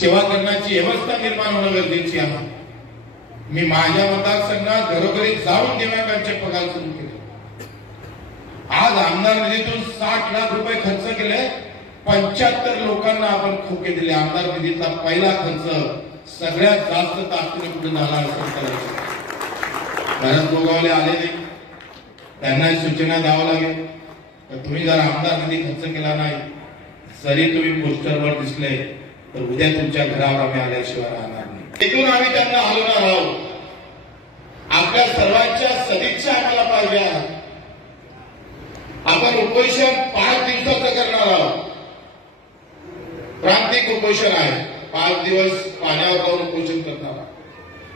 सेवा करण्याची व्यवस्था निर्माण होणं गरजेची आहे. मी माझ्या मतदारसंघात घरोघरी जाऊन दिव्यांगांचे पगार सुरू केले. आज आमदार निधीतून साठ लाख रुपये खर्च केले. पंच्याहत्तर लोकांना आपण खोके दिले. आमदार निधीचा पहिला खर्च सगळ्यात जास्त ताकदीने कुठे झाला असं करायचं गोगावले आले नाही. त्यांना सूचना द्यावं लागेल. तर तुम्ही जर आमदार निधी खर्च केला नाही जरी तुम्ही पोस्टरवर दिसले तर उद्या तुमच्या घरावर आम्ही आल्याशिवाय राहणार नाही. तिथून आम्ही त्यांना हलवणार आहोत. आपल्या सर्वांच्या सदिच्छा आम्हाला पाहिजे आपण उपोषण पाच दिवसाचं करणार आहोत. प्रांतिक उपोषण आहे. पाच दिवस पाण्यावर जाऊन उपोषण करणार आहोत.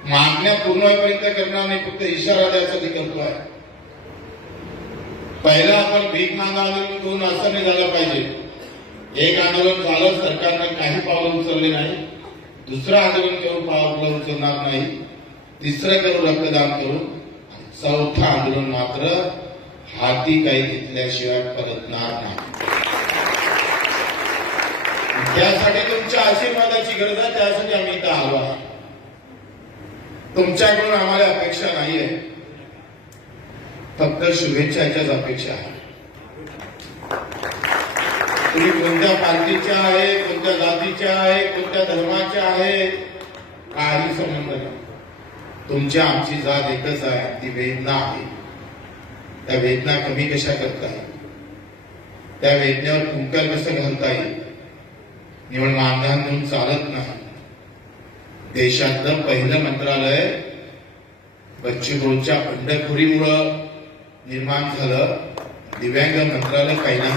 मागण्या पूर्ण होईपर्यंत करणार नाही फक्त इशारा द्यायसाठी विकल्प आहे पहिलं आपण भीक मागा दोन असं नाही झालं पाहिजे. एक आंदोलन झालं सरकारनं काही पावलं उचलले नाही. दुसरं आंदोलन करून पावलं उचलणार नाही. तिसरं करून रक्तदान करून चौथं आंदोलन मात्र हाती काही घेतल्याशिवाय परतणार नाही. त्यासाठी तुमच्या आशीर्वादाची गरज आहे त्यासाठी आम्ही इथं आलो आहे तुमच्याकडून आम्हाला अपेक्षा नाहीये. फक्त शुभेच्छाच्याच अपेक्षा आहे तुम्ही कोणत्या पार्टीच्या आहे कोणत्या जातीच्या आहे कोणत्या धर्माच्या आहे काही संबंध नाही. तुमची आमची जात एकच आहे ती वेदना आहे. त्या वेदना कमी कशा करता येईल? त्या वेदनेवर कुंकल कसं घालता येईल? निवड मानधन चालत नाही. देशातलं पहिलं मंत्रालय बच्चूभाऊच्या बंडखोरीमुळं निर्माण झालं. दिव्यांग मंत्रालय पहिल्यांदा